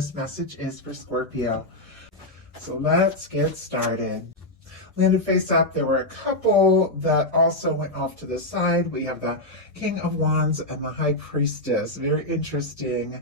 this message is for Scorpio. So let's get started. Landed face up, there were a couple that also went off to the side. We have the King of Wands and the High Priestess. Very interesting.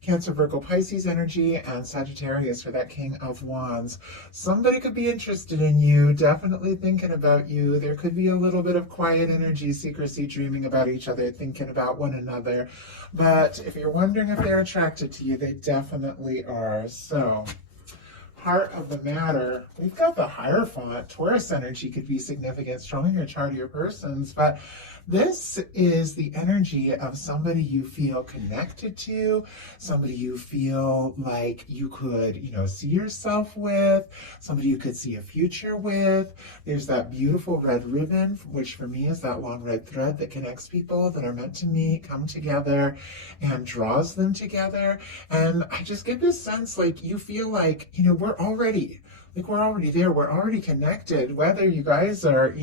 Cancer, Virgo, Pisces energy, and Sagittarius for that King of Wands. Somebody could be interested in you, definitely thinking about you. There could be a little bit of quiet energy, secrecy, dreaming about each other, thinking about one another. But if you're wondering if they're attracted to you, they definitely are. So, heart of the matter, we've got the Hierophant. Taurus energy could be significant, strong in your chart of your persons, but this is the energy of somebody you feel connected to, somebody you feel like you could, see yourself with, somebody you could see a future with. There's that beautiful red ribbon, which for me is that long red thread that connects people that are meant to meet, come together, and draws them together. And I just get this sense like you feel like, we're already there. We're already connected, whether you guys are,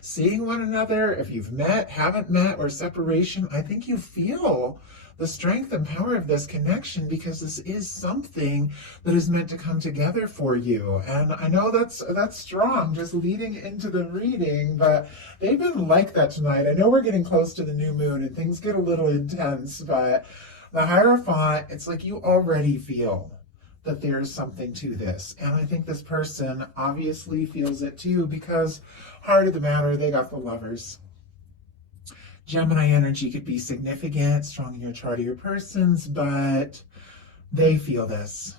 seeing one another, if you've met, haven't met, or separation. I think you feel the strength and power of this connection because this is something that is meant to come together for you. And I know that's strong, just leading into the reading, but they've been like that tonight. I know we're getting close to the new moon and things get a little intense, but the Hierophant, it's like you already feel that there's something to this. And I think this person obviously feels it too, because heart of the matter, they got the Lovers. Gemini energy could be significant, strong in your chart of your persons, but they feel this.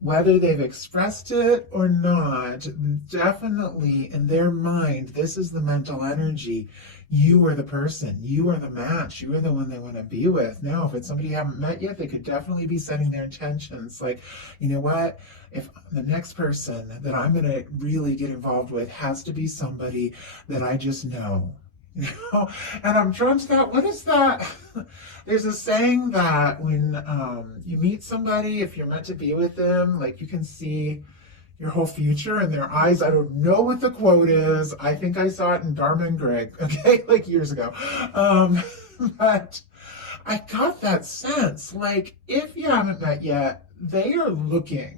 Whether they've expressed it or not, definitely in their mind, this is the mental energy. You are the person. You are the match. You are the one they want to be with. Now, if it's somebody you haven't met yet, they could definitely be setting their intentions. Like, you know what? If the next person that I'm going to really get involved with has to be somebody that I just know. And I'm drawn to that. What is that? There's a saying that when you meet somebody, if you're meant to be with them, like you can see your whole future in their eyes. I don't know what the quote is. I think I saw it in Dharma and Greg, okay, like years ago. But I got that sense, like if you haven't met yet, they are looking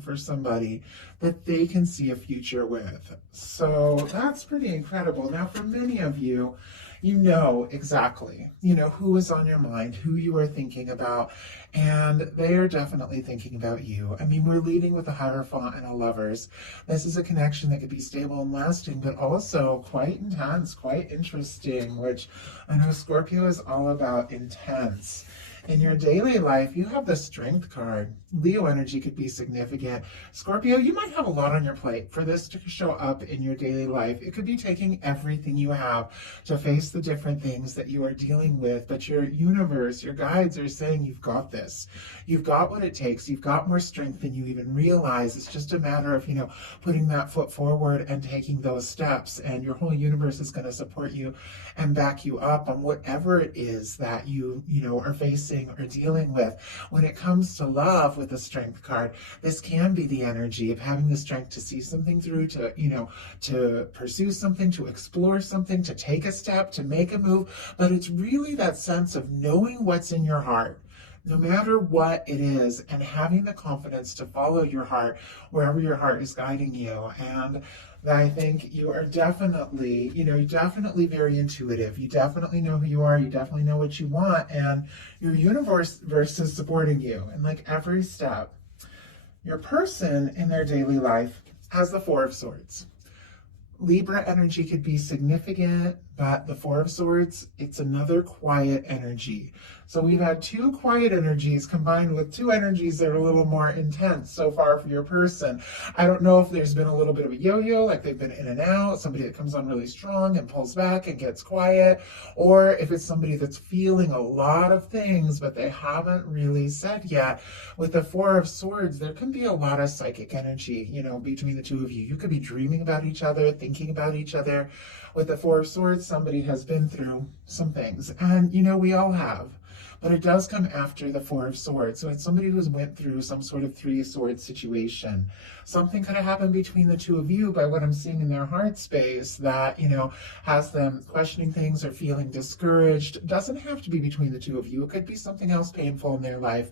for somebody that they can see a future with. So that's pretty incredible. Now, for many of you, you know exactly, who is on your mind, who you are thinking about, and they are definitely thinking about you. I mean, we're leading with a Hierophant and a Lovers. This is a connection that could be stable and lasting, but also quite intense, quite interesting, which I know Scorpio is all about intense. In your daily life, you have the Strength card. Leo energy could be significant. Scorpio, you might have a lot on your plate for this to show up in your daily life. It could be taking everything you have to face the different things that you are dealing with, but your universe, your guides are saying you've got this. You've got what it takes. You've got more strength than you even realize. It's just a matter of, putting that foot forward and taking those steps, and your whole universe is going to support you and back you up on whatever it is that you are facing or dealing with. When it comes to love with the Strength card, this can be the energy of having the strength to see something through, to pursue something, to explore something, to take a step, to make a move. But it's really that sense of knowing what's in your heart, no matter what it is, and having the confidence to follow your heart wherever your heart is guiding you. And I think you are definitely, definitely very intuitive. You definitely know who you are. You definitely know what you want. And your universe is supporting you in like every step. Your person in their daily life has the Four of Swords. Libra energy could be significant, but the Four of Swords, it's another quiet energy. So we've had two quiet energies combined with two energies that are a little more intense so far for your person. I don't know if there's been a little bit of a yo-yo, like they've been in and out, somebody that comes on really strong and pulls back and gets quiet, or if it's somebody that's feeling a lot of things, but they haven't really said yet. With the Four of Swords, there can be a lot of psychic energy, between the two of you. You could be dreaming about each other, thinking about each other. With the Four of Swords, somebody has been through some things, and we all have. but it does come after the Four of Swords. So it's somebody who's went through some sort of Three of Swords situation. Something could have happened between the two of you by what I'm seeing in their heart space that, has them questioning things or feeling discouraged. It doesn't have to be between the two of you. It could be something else painful in their life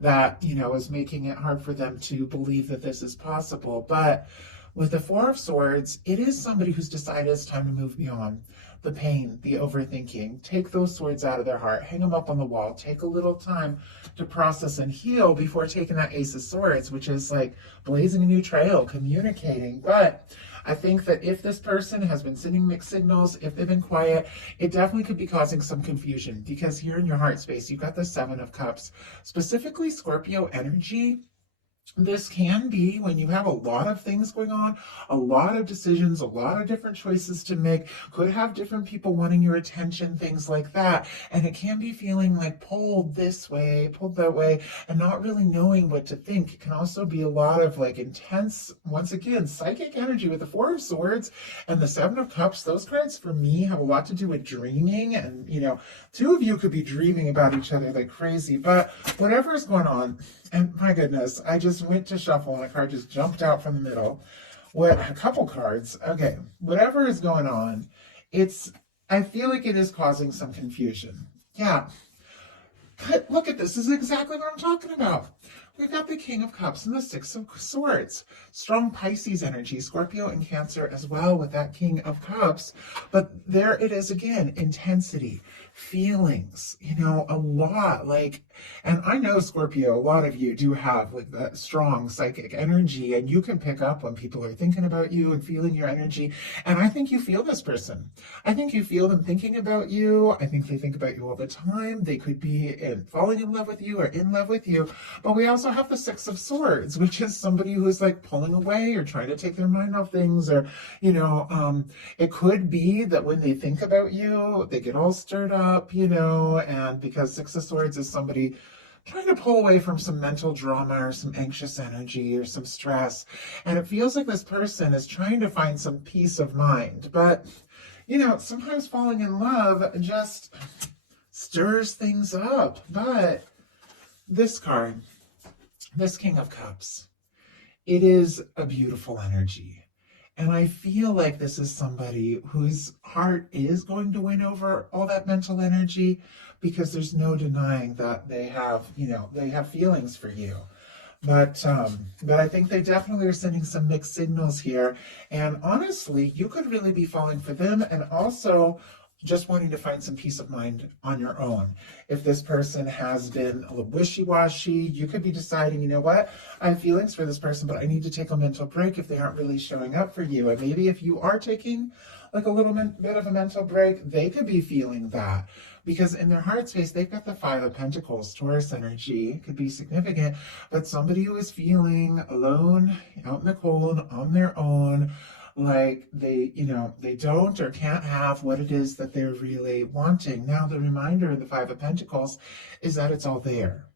that, is making it hard for them to believe that this is possible. But with the Four of Swords, it is somebody who's decided it's time to move beyond the pain, the overthinking. Take those swords out of their heart, hang them up on the wall, take a little time to process and heal before taking that Ace of Swords, which is like blazing a new trail, communicating. But I think that if this person has been sending mixed signals, if they've been quiet, it definitely could be causing some confusion, because here in your heart space, you've got the Seven of Cups, specifically Scorpio energy. This can be when you have a lot of things going on, a lot of decisions, a lot of different choices to make, could have different people wanting your attention, things like that. And it can be feeling like pulled this way, pulled that way, and not really knowing what to think. It can also be a lot of like intense, once again, psychic energy with the Four of Swords and the Seven of Cups. Those cards for me have a lot to do with dreaming. And, two of you could be dreaming about each other like crazy, but whatever is going on. And my goodness, I just went to shuffle and a card just jumped out from the middle. What, a couple cards. Okay, whatever is going on, I feel like it is causing some confusion. Yeah. But look at this. This is exactly what I'm talking about. We've got the King of Cups and the Six of Swords. Strong Pisces energy, Scorpio and Cancer as well with that King of Cups. But there it is again, intensity, feelings, a lot and I know Scorpio, a lot of you do have like that strong psychic energy, and you can pick up when people are thinking about you and feeling your energy. And I think you feel this person. I think you feel them thinking about you. I think they think about you all the time. They could be falling in love with you or in love with you. But we also have the Six of Swords, which is somebody who's like pulling away or trying to take their mind off things, or, it could be that when they think about you, they get all stirred up, and because Six of Swords is somebody trying to pull away from some mental drama or some anxious energy or some stress. And it feels like this person is trying to find some peace of mind. But, sometimes falling in love just stirs things up. But this card, this King of Cups, it is a beautiful energy. And I feel like this is somebody whose heart is going to win over all that mental energy, because there's no denying that they have feelings for you. But I think they definitely are sending some mixed signals here. And honestly, you could really be falling for them and also just wanting to find some peace of mind on your own. If this person has been a little wishy-washy, you could be deciding, you know what, I have feelings for this person, but I need to take a mental break if they aren't really showing up for you. And maybe if you are taking like a little bit of a mental break, they could be feeling that. Because in their heart space, they've got the Five of Pentacles, Taurus energy, could be significant. But somebody who is feeling alone, out in the cold, on their own, like they don't or can't have what it is that they're really wanting. Now, the reminder of the Five of Pentacles is that it's all there.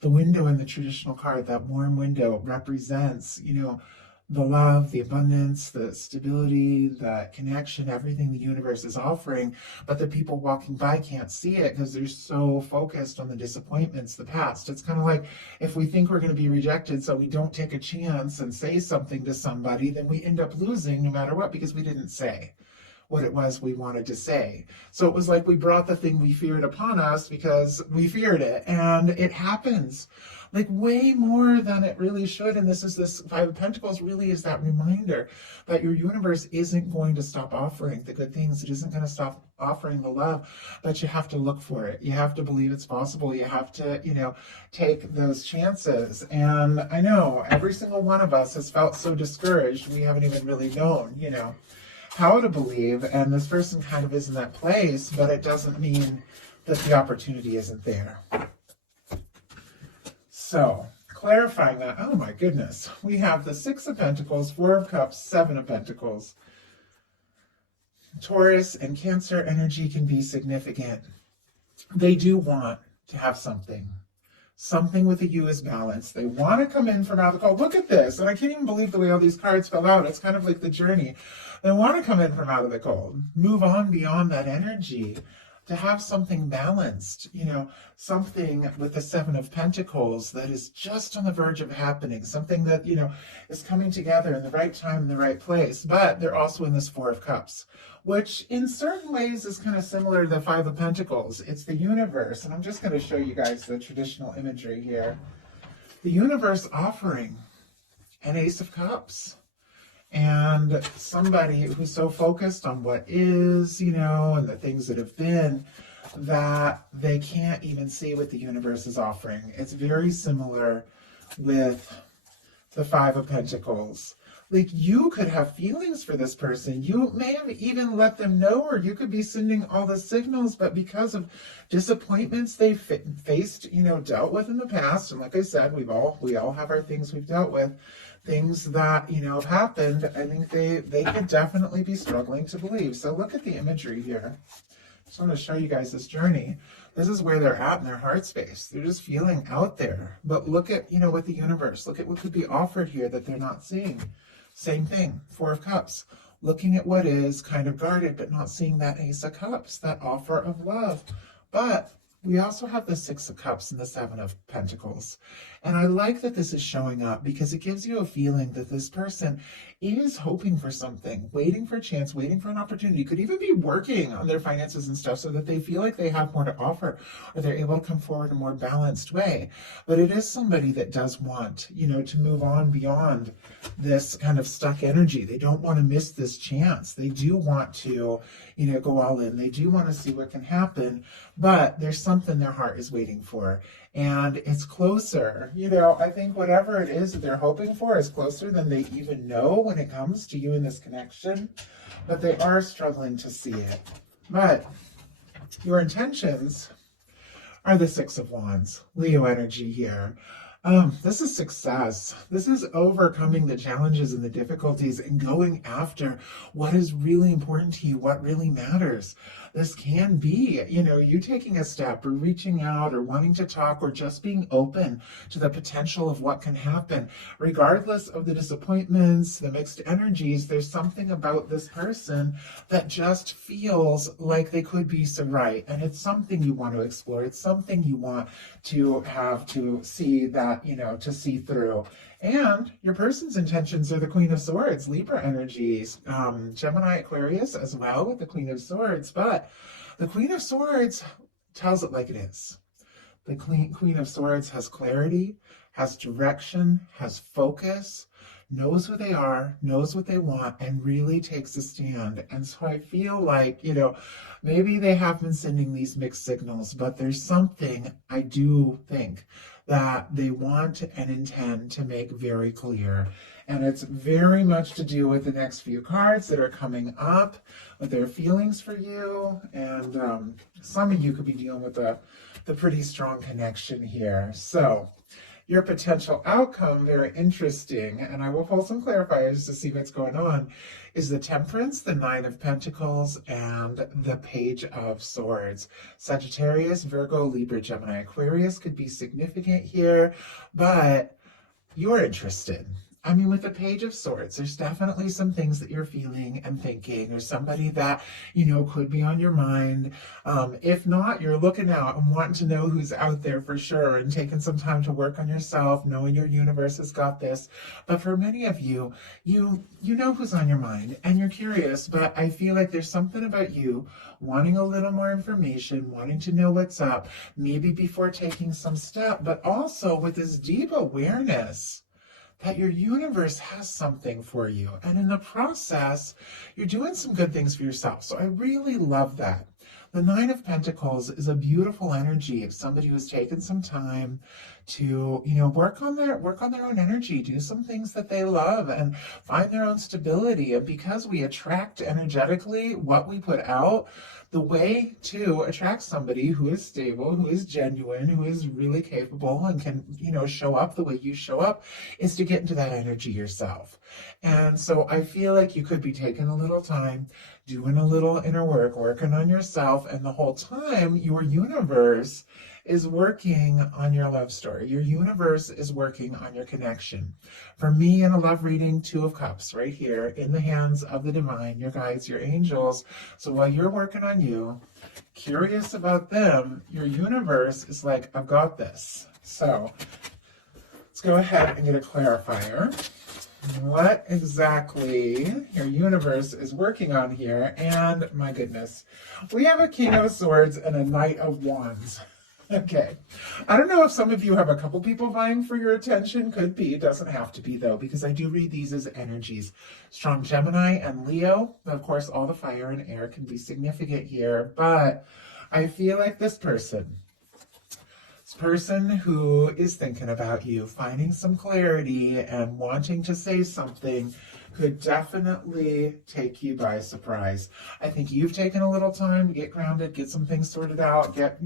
The window in the traditional card, that warm window, represents, the love, the abundance, the stability, the connection, everything the universe is offering. But the people walking by can't see it because they're so focused on the disappointments, the past. It's kind of like if we think we're going to be rejected, so we don't take a chance and say something to somebody, then we end up losing no matter what, because we didn't say what it was we wanted to say. So it was like we brought the thing we feared upon us because we feared it. And it happens like way more than it really should. And this Five of Pentacles really is that reminder that your universe isn't going to stop offering the good things. It isn't going to stop offering the love, but you have to look for it. You have to believe it's possible. You have to, take those chances. And I know every single one of us has felt so discouraged. We haven't even really known, how to believe. And this person kind of is in that place, but it doesn't mean that the opportunity isn't there. So, clarifying that, oh my goodness, we have the Six of Pentacles, Four of Cups, Seven of Pentacles. Taurus and Cancer energy can be significant. They do want to have something. Something with the U is balanced. They want to come in from out of the cold. Look at this. And I can't even believe the way all these cards fell out. It's kind of like the journey. They want to come in from out of the cold. Move on beyond that energy. to have something balanced, something with the Seven of Pentacles that is just on the verge of happening, something that, is coming together in the right time, in the right place. But they're also in this Four of Cups, which in certain ways is kind of similar to the Five of Pentacles. It's the universe. And I'm just going to show you guys the traditional imagery here. The universe offering an Ace of Cups. And somebody who's so focused on what is, and the things that have been, that they can't even see what the universe is offering. It's very similar with the Five of Pentacles. Like, you could have feelings for this person. You may have even let them know, or you could be sending all the signals, but because of disappointments they've faced, dealt with in the past, and like I said, we all have our things we've dealt with, things that, have happened, I think they could definitely be struggling to believe. So look at the imagery here. I just want to show you guys this journey. This is where they're at in their heart space. They're just feeling out there. But look at, with the universe. Look at what could be offered here that they're not seeing. Same thing, Four of Cups. Looking at what is kind of guarded, but not seeing that Ace of Cups, that offer of love. But we also have the Six of Cups and the Seven of Pentacles. And I like that this is showing up because it gives you a feeling that this person is hoping for something, waiting for a chance, waiting for an opportunity, could even be working on their finances and stuff so that they feel like they have more to offer, or they're able to come forward in a more balanced way. But it is somebody that does want, to move on beyond this kind of stuck energy. They don't want to miss this chance. They do want to, go all in. They do want to see what can happen, but there's something their heart is waiting for. And it's closer, I think whatever it is that they're hoping for is closer than they even know when it comes to you in this connection, but they are struggling to see it. But your intentions are the Six of Wands, Leo energy here. This is success. This is overcoming the challenges and the difficulties and going after what is really important to you, what really matters. This can be, you taking a step or reaching out or wanting to talk or just being open to the potential of what can happen. Regardless of the disappointments, the mixed energies, there's something about this person that just feels like they could be so right. And it's something you want to explore. It's something you want to have to see that, to see through. And your person's intentions are the Queen of Swords, Libra energies, Gemini, Aquarius as well with the Queen of Swords. But the Queen of Swords tells it like it is. The Queen of Swords has clarity, has direction, has focus, knows who they are, knows what they want, and really takes a stand. And so I feel like, maybe they have been sending these mixed signals, but there's something I do think that they want and intend to make very clear. And it's very much to do with the next few cards that are coming up, with their feelings for you. And some of you could be dealing with the pretty strong connection here. So your potential outcome, very interesting, and I will pull some clarifiers to see what's going on, is the Temperance, the Nine of Pentacles, and the Page of Swords. Sagittarius, Virgo, Libra, Gemini, Aquarius could be significant here, but you're interested. I mean, with the Page of Swords, there's definitely some things that you're feeling and thinking. There's somebody that, could be on your mind. If not, you're looking out and wanting to know who's out there for sure and taking some time to work on yourself, knowing your universe has got this. But for many of you, you know who's on your mind and you're curious, but I feel like there's something about you wanting a little more information, wanting to know what's up, maybe before taking some step, but also with this deep awareness that your universe has something for you. And in the process, you're doing some good things for yourself. So I really love that. The Nine of Pentacles is a beautiful energy of somebody who's taken some time to, work on their own energy, do some things that they love and find their own stability. And because we attract energetically what we put out, the way to attract somebody who is stable, who is genuine, who is really capable and can, show up the way you show up is to get into that energy yourself. And so I feel like you could be taking a little time, doing a little inner work, working on yourself, and the whole time your universe is working on your love story. Your universe is working on your connection. For me, in a love reading, Two of Cups right here in the hands of the divine, your guides, your angels. So while you're working on you, curious about them, your universe is like, I've got this. So let's go ahead and get a clarifier. What exactly your universe is working on here. And my goodness, we have a King of Swords and a Knight of Wands. Okay, I don't know if some of you have a couple people vying for your attention. Could be, it doesn't have to be though, because I do read these as energies. Strong Gemini and Leo, of course, all the fire and air can be significant here, but I feel like this person who is thinking about you, finding some clarity and wanting to say something, could definitely take you by surprise. I think you've taken a little time to get grounded, get some things sorted out, get,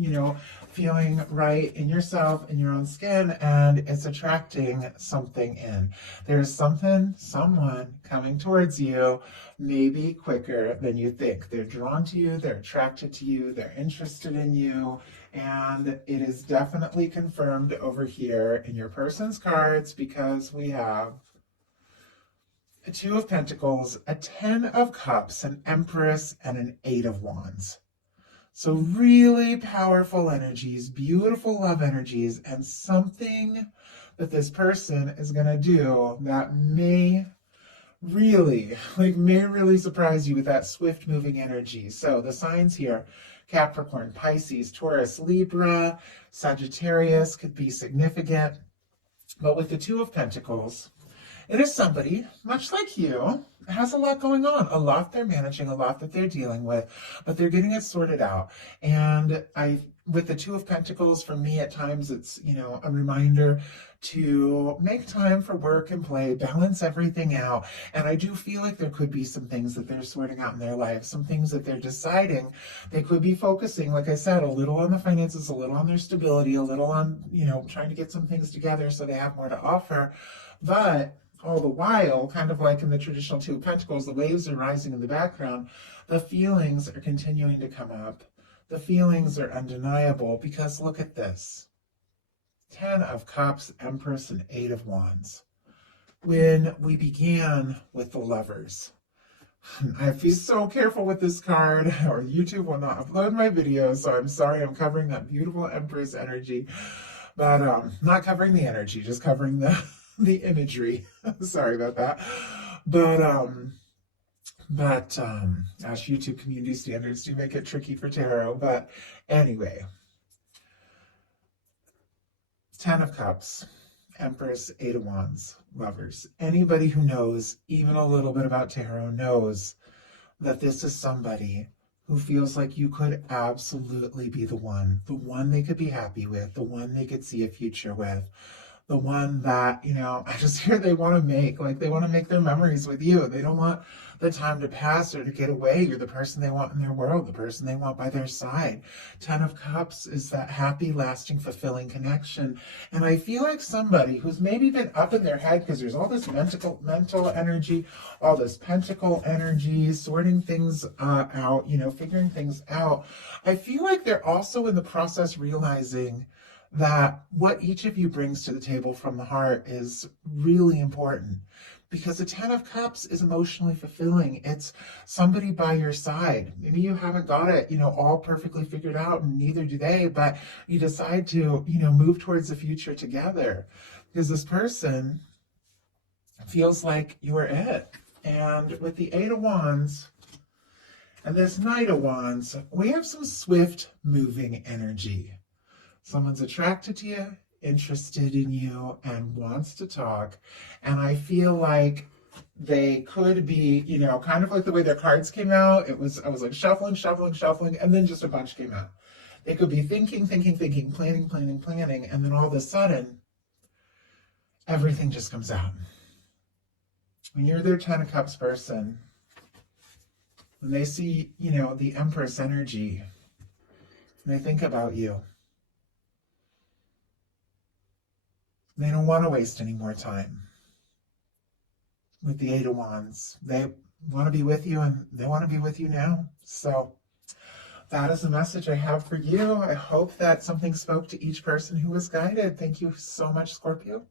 feeling right in yourself, in your own skin, and it's attracting something in. There's someone coming towards you, maybe quicker than you think. They're drawn to you, they're attracted to you, they're interested in you, and it is definitely confirmed over here in your person's cards because we have a Two of Pentacles, a Ten of Cups, an Empress, and an Eight of Wands. So really powerful energies, beautiful love energies, and something that this person is going to do that may really surprise you with that swift moving energy. So the signs here, Capricorn, Pisces, Taurus, Libra, Sagittarius could be significant. But with the Two of Pentacles, it is somebody, much like you, has a lot going on, a lot they're managing, a lot that they're dealing with, but they're getting it sorted out. And with the Two of Pentacles, for me at times, it's, a reminder to make time for work and play, balance everything out. And I do feel like there could be some things that they're sorting out in their life, some things that they're deciding. They could be focusing, like I said, a little on the finances, a little on their stability, a little on, trying to get some things together so they have more to offer. But all the while, kind of like in the traditional Two of Pentacles, the waves are rising in the background. The feelings are continuing to come up. The feelings are undeniable because look at this. 10 of Cups, Empress, and 8 of Wands. When we began with the Lovers, I have to be so careful with this card or YouTube will not upload my videos, so I'm sorry I'm covering that beautiful Empress energy, but not covering the energy, just covering the imagery. Sorry about that. But gosh, YouTube community standards do make it tricky for tarot. But anyway, 10 of Cups, Empress, 8 of Wands, Lovers. Anybody who knows even a little bit about tarot knows that this is somebody who feels like you could absolutely be the one they could be happy with, the one they could see a future with, the one that, I just hear they want to make their memories with you. They don't want the time to pass or to get away. You're the person they want in their world, the person they want by their side. 10 of Cups is that happy, lasting, fulfilling connection. And I feel like somebody who's maybe been up in their head because there's all this mental energy, all this pentacle energy, sorting things out, figuring things out. I feel like they're also in the process realizing that what each of you brings to the table from the heart is really important, because the 10 of Cups is emotionally fulfilling. It's somebody by your side. Maybe you haven't got it, all perfectly figured out, and neither do they, but you decide to, move towards the future together because this person feels like you are it. And with the 8 of Wands and this Knight of Wands, we have some swift moving energy. Someone's attracted to you, interested in you, and wants to talk. And I feel like they could be, kind of like the way their cards came out. I was like shuffling, and then just a bunch came out. They could be thinking, planning, and then all of a sudden, everything just comes out. When you're their 10 of Cups person, when they see, the Empress energy, and they think about you, they don't want to waste any more time. With the 8 of Wands, they want to be with you, and they want to be with you now. So that is the message I have for you. I hope that something spoke to each person who was guided. Thank you so much, Scorpio.